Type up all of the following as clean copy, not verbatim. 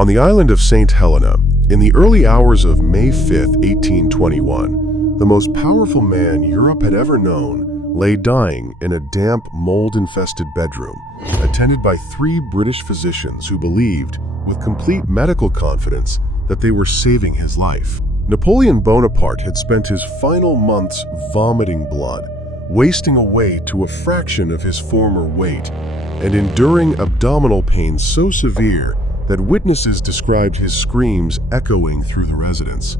On the island of Saint Helena, in the early hours of May 5, 1821, the most powerful man Europe had ever known lay dying in a damp, mold-infested bedroom, attended by 3 British physicians who believed, with complete medical confidence, that they were saving his life. Napoleon Bonaparte had spent his final months vomiting blood, wasting away to a fraction of his former weight, and enduring abdominal pain so severe that witnesses described his screams echoing through the residence.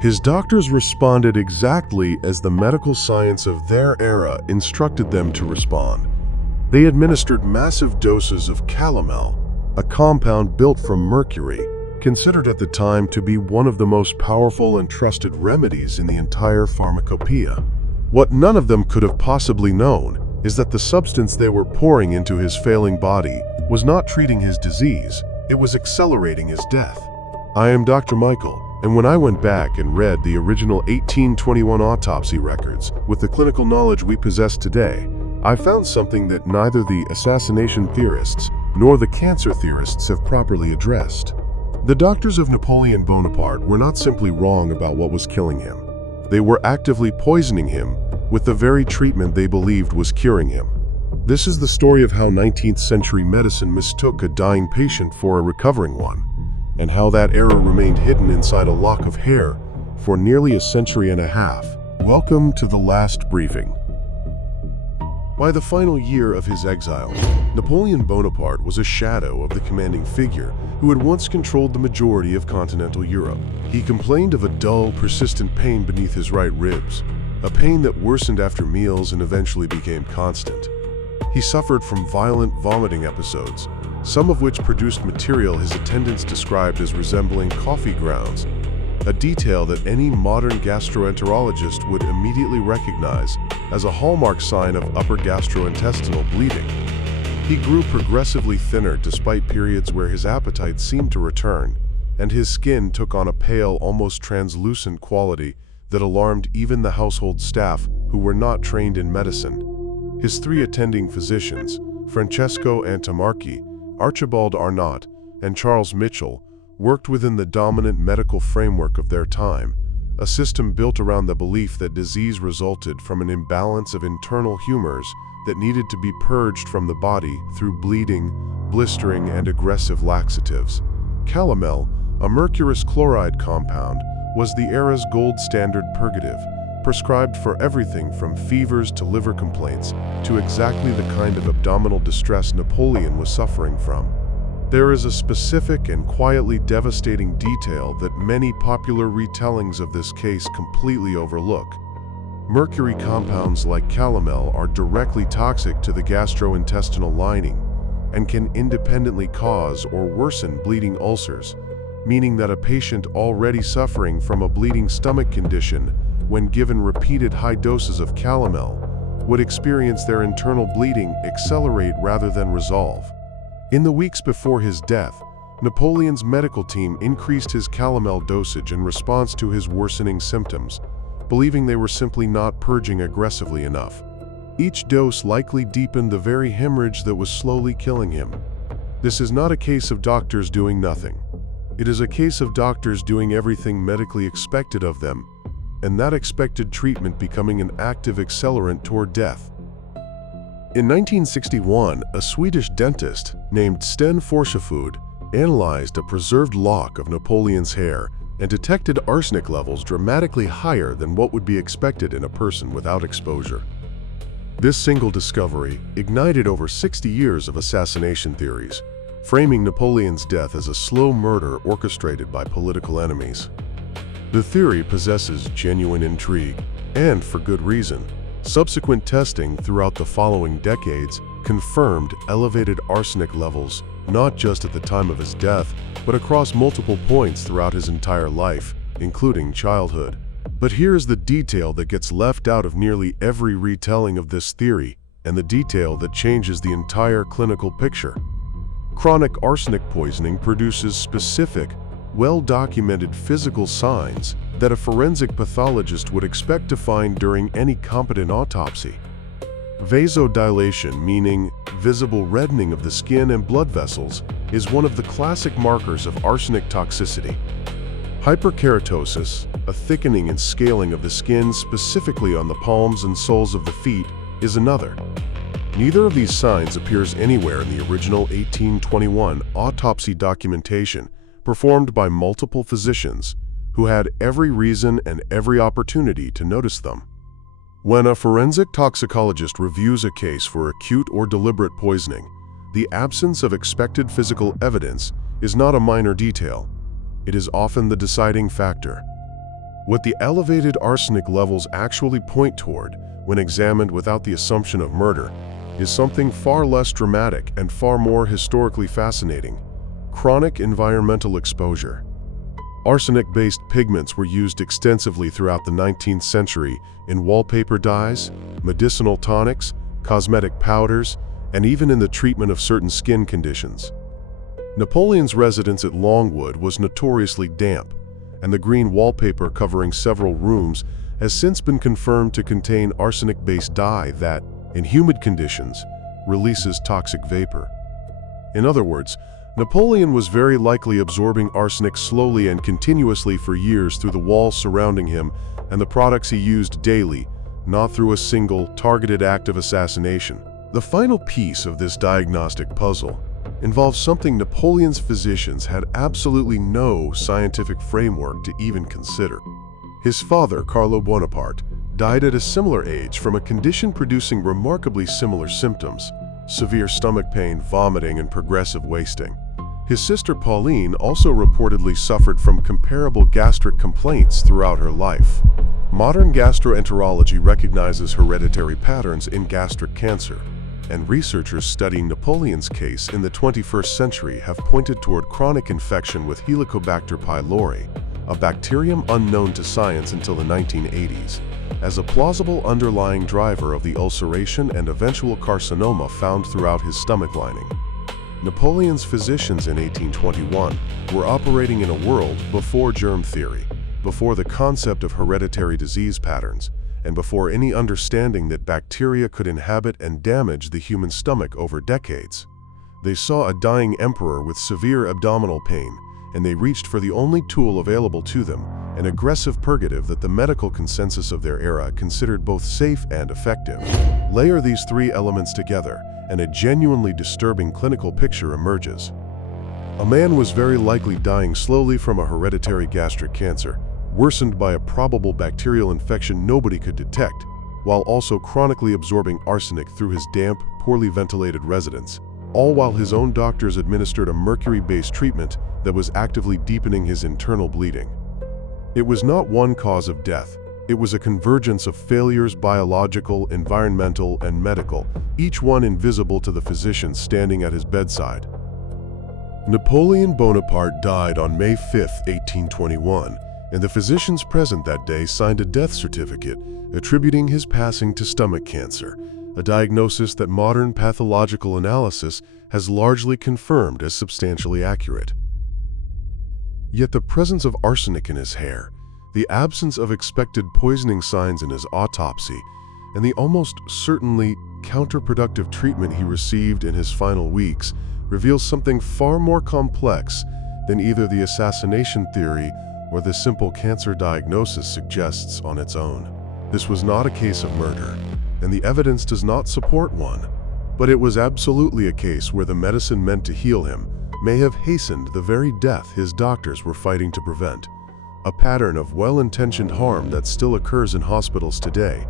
His doctors responded exactly as the medical science of their era instructed them to respond. They administered massive doses of calomel, a compound built from mercury, considered at the time to be one of the most powerful and trusted remedies in the entire pharmacopoeia. What none of them could have possibly known is that the substance they were pouring into his failing body was not treating his disease, it was accelerating his death. I am Dr. Michael, and when I went back and read the original 1821 autopsy records with the clinical knowledge we possess today, I found something that neither the assassination theorists nor the cancer theorists have properly addressed. The doctors of Napoleon Bonaparte were not simply wrong about what was killing him. They were actively poisoning him with the very treatment they believed was curing him. This is the story of how 19th century medicine mistook a dying patient for a recovering one, and how that error remained hidden inside a lock of hair for nearly a century and a half. Welcome to the last briefing. By the final year of his exile, Napoleon Bonaparte was a shadow of the commanding figure who had once controlled the majority of continental Europe. He complained of a dull, persistent pain beneath his right ribs, a pain that worsened after meals and eventually became constant. He suffered from violent vomiting episodes, some of which produced material his attendants described as resembling coffee grounds, a detail that any modern gastroenterologist would immediately recognize as a hallmark sign of upper gastrointestinal bleeding. He grew progressively thinner despite periods where his appetite seemed to return, and his skin took on a pale, almost translucent quality that alarmed even the household staff who were not trained in medicine. His 3 attending physicians, Francesco Antamarchi, Archibald Arnott, and Charles Mitchell, worked within the dominant medical framework of their time, a system built around the belief that disease resulted from an imbalance of internal humors that needed to be purged from the body through bleeding, blistering, and aggressive laxatives. Calomel, a mercurous chloride compound, was the era's gold standard purgative, prescribed for everything from fevers to liver complaints to exactly the kind of abdominal distress Napoleon was suffering from. There is a specific and quietly devastating detail that many popular retellings of this case completely overlook. Mercury compounds like calomel are directly toxic to the gastrointestinal lining and can independently cause or worsen bleeding ulcers, meaning that a patient already suffering from a bleeding stomach condition, when given repeated high doses of calomel, would experience their internal bleeding accelerate rather than resolve. In the weeks before his death, Napoleon's medical team increased his calomel dosage in response to his worsening symptoms, believing they were simply not purging aggressively enough. Each dose likely deepened the very hemorrhage that was slowly killing him. This is not a case of doctors doing nothing. It is a case of doctors doing everything medically expected of them, and that expected treatment becoming an active accelerant toward death. In 1961, a Swedish dentist named Sten Forsefud analyzed a preserved lock of Napoleon's hair and detected arsenic levels dramatically higher than what would be expected in a person without exposure. This single discovery ignited over 60 years of assassination theories, framing Napoleon's death as a slow murder orchestrated by political enemies. The theory possesses genuine intrigue, and for good reason. Subsequent testing throughout the following decades confirmed elevated arsenic levels, not just at the time of his death, but across multiple points throughout his entire life, including childhood. But here's the detail that gets left out of nearly every retelling of this theory, and the detail that changes the entire clinical picture. Chronic arsenic poisoning produces specific, well-documented physical signs that a forensic pathologist would expect to find during any competent autopsy. Vasodilation, meaning visible reddening of the skin and blood vessels, is one of the classic markers of arsenic toxicity. Hyperkeratosis, a thickening and scaling of the skin specifically on the palms and soles of the feet, is another. Neither of these signs appears anywhere in the original 1821 autopsy documentation performed by multiple physicians who had every reason and every opportunity to notice them. When a forensic toxicologist reviews a case for acute or deliberate poisoning, the absence of expected physical evidence is not a minor detail. It is often the deciding factor. What the elevated arsenic levels actually point toward, when examined without the assumption of murder, is something far less dramatic and far more historically fascinating: chronic environmental exposure. Arsenic-based pigments were used extensively throughout the 19th century in wallpaper dyes, medicinal tonics, cosmetic powders, and even in the treatment of certain skin conditions. Napoleon's residence at Longwood was notoriously damp, and the green wallpaper covering several rooms has since been confirmed to contain arsenic-based dye that, in humid conditions, releases toxic vapor. In other words, Napoleon was very likely absorbing arsenic slowly and continuously for years through the walls surrounding him and the products he used daily, not through a single, targeted act of assassination. The final piece of this diagnostic puzzle involves something Napoleon's physicians had absolutely no scientific framework to even consider. His father, Napoleon Bonaparte, died at a similar age from a condition producing remarkably similar symptoms: severe stomach pain, vomiting, and progressive wasting. His sister Pauline also reportedly suffered from comparable gastric complaints throughout her life. Modern gastroenterology recognizes hereditary patterns in gastric cancer, and researchers studying Napoleon's case in the 21st century have pointed toward chronic infection with Helicobacter pylori, a bacterium unknown to science until the 1980s, as a plausible underlying driver of the ulceration and eventual carcinoma found throughout his stomach lining. Napoleon's physicians in 1821 were operating in a world before germ theory, before the concept of hereditary disease patterns, and before any understanding that bacteria could inhabit and damage the human stomach over decades. They saw a dying emperor with severe abdominal pain, and they reached for the only tool available to them, an aggressive purgative that the medical consensus of their era considered both safe and effective. Layer these three elements together, and a genuinely disturbing clinical picture emerges. A man was very likely dying slowly from a hereditary gastric cancer, worsened by a probable bacterial infection nobody could detect, while also chronically absorbing arsenic through his damp, poorly ventilated residence, all while his own doctors administered a mercury-based treatment that was actively deepening his internal bleeding. It was not one cause of death. It was a convergence of failures: biological, environmental, and medical, each one invisible to the physician standing at his bedside. Napoleon Bonaparte died on May 5, 1821, and the physicians present that day signed a death certificate attributing his passing to stomach cancer, a diagnosis that modern pathological analysis has largely confirmed as substantially accurate. Yet the presence of arsenic in his hair, the absence of expected poisoning signs in his autopsy, and the almost certainly counterproductive treatment he received in his final weeks reveals something far more complex than either the assassination theory or the simple cancer diagnosis suggests on its own. This was not a case of murder, and the evidence does not support one, but it was absolutely a case where the medicine meant to heal him may have hastened the very death his doctors were fighting to prevent. A pattern of well-intentioned harm that still occurs in hospitals today,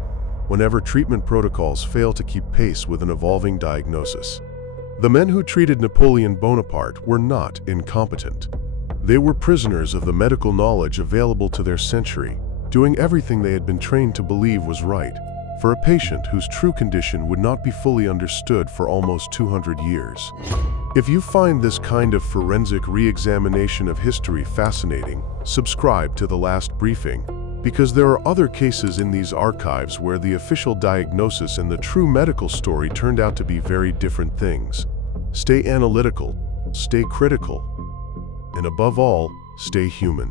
whenever treatment protocols fail to keep pace with an evolving diagnosis. The men who treated Napoleon Bonaparte were not incompetent. They were prisoners of the medical knowledge available to their century, doing everything they had been trained to believe was right, for a patient whose true condition would not be fully understood for almost 200 years. If you find this kind of forensic re-examination of history fascinating, subscribe to The Last Briefing, because there are other cases in these archives where the official diagnosis and the true medical story turned out to be very different things. Stay analytical, stay critical, and above all, stay human.